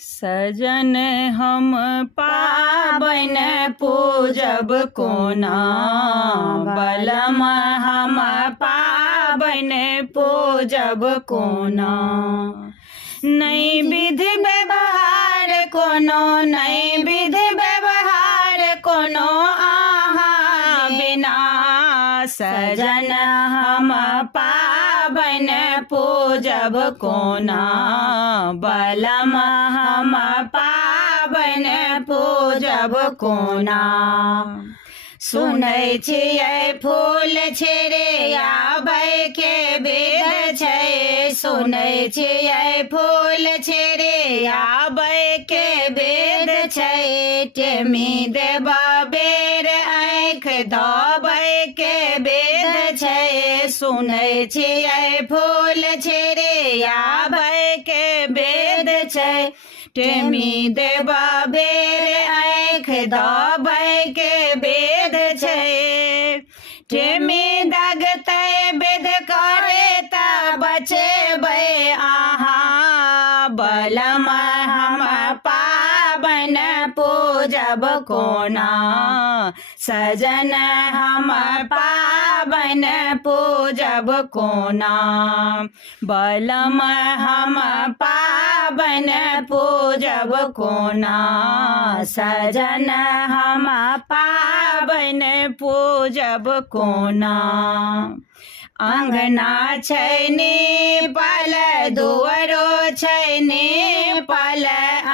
सजन हम पाबन पूजब कोना, बलम हम पाबन पूजब कोना। नहीं विधि व्यवहार कोनो, नहीं विधि व्यवहार कोनो आहा बिना, सजन हम पाबन पूजब कोना, बलम हम पाबन पूजब कोना। सुनै छियै फूल छिरे आबै के विध छै, सुनै छियै फूल छिरे आबै के विध छै, टेमी देब बेर आँखि धोबै के विध छै, सुनै छियै फूल छिरे आबै के विध छै, टेमी देब बेर आँखि धोबै के विध छै। टेमी दगतै विध करे त बचेबै आहा, बलम हम पाबन पूजब कोना, सजन हम पाबन पूजब कोना, बलम हम पाबन पूजब कोना, सजन हम पाबन पूजब कोना। अंगना छै नीपल दुअरो छै नीपल,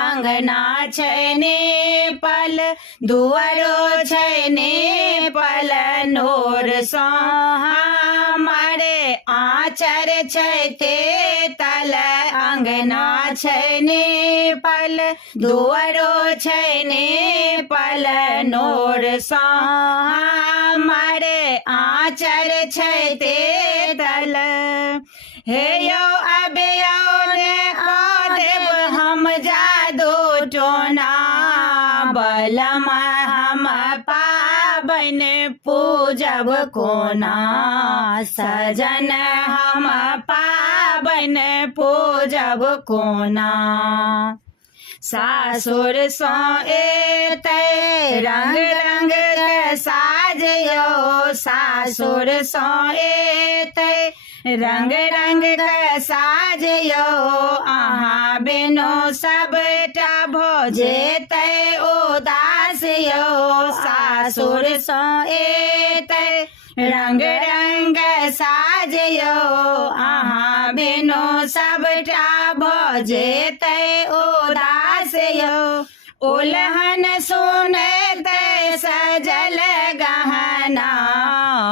अंगना छै नीपल दुअरो छै नीपल, नोर सँ हमारे आँचर छै तेतल, अंगना छै नीपल दुअरो छै नीपल, नोर सँ हमारे आँचर छै तेतल। हे यौ अबे यौ ने कऽ देब हम जादू टोना, बलम हम पाबन पूजब कोना, सजन हम पाबन पूजब कोना। सासुर सँ एतै रंग रंग के साज यौ, सासुर सँ एतै रंग रंग के साज यौ, अहाँ बिनु सबटा भऽ जेतै उदास यौ, सासुर सँ एतै रंग रंग साज यौ, अहाँ बिनु सबटा भऽ जेतै उदास यौ, उलहन सुनतै सजल गहना,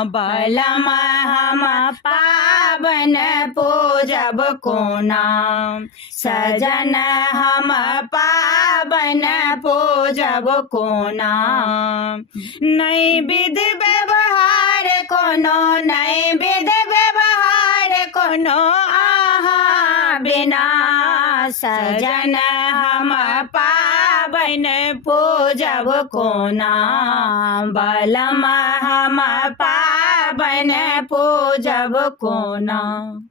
बलम हम पाबन पूजब कोना, सजन हम पाबन पूजब कोना। नहीं विधि व्यवहार कोनो, नहीं विधि व्यवहार कोनो आहा बिना, सजन हम पाबन पूजब कोना, बलम हम पाबन पूजब कोना।